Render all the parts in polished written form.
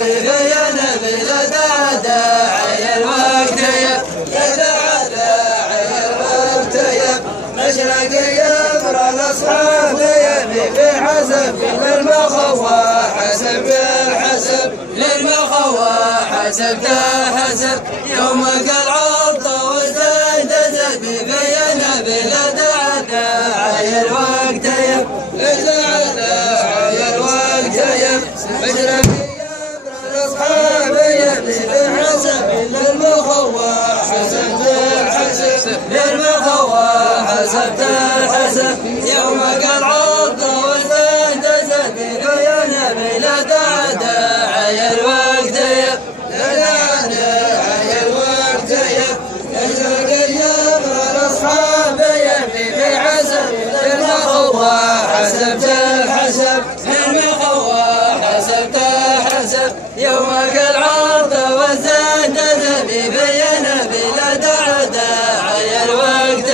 بينا بلا داعي الوقت مشرق يمر الأصحاب يبي في حسب للمخوى حسب الحسب للمخوى حسب حسب يوم العرض والزيد زبي بينا بلا داعي الوقت مشرق يمر الأصحاب يبي في حسب للمخوى حسب الحسب للمخوى حسبت الحسب يوم العرض والزيد زبي بينا بلا داعي الوقت مشرق يمر الأصحاب يبي في حسب للمخوى حسبت الحسب للمخوى حسبت الحسب يوم العرض والزيد زبي بينا بلا داعي الوقت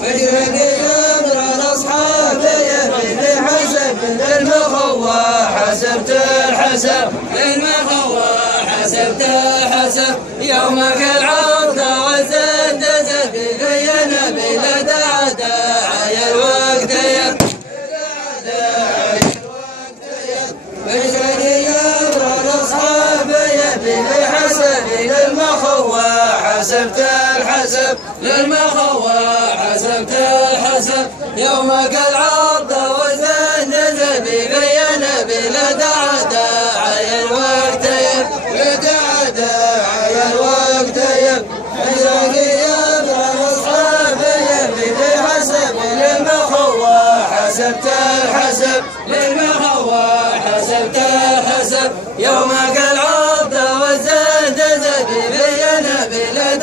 مشرق يمر الأصحاب يبي في حسب للمخوى حسبت الحسب للمخوى حسبت الحسب يوم العرض والزيد زبي بينا بلا داعي الوقت مشرق يمر الأصحاب يبي في حسب للمخوى حسبت الحسب للمخوى حسبت الحسب يوم العرض والزيد زبي بينا بلا داعي الوقت مشرق يمر الأصحاب يبي في حسب للمخوى حسبت الحسب للمخوى حسبت الحسب يوم العرض والزيد زبي بينا بلا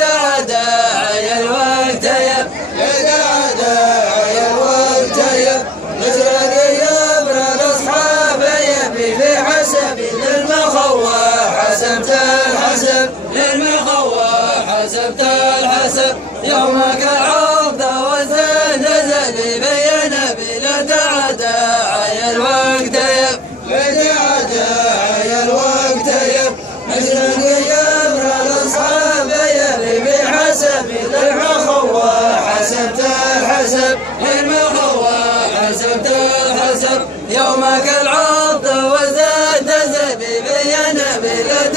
داعي الوقت مشرق يمر الأصحاب يبي في حسب للمخوى حسبت الحسب للمخوى حسبت الحسب يوم العرض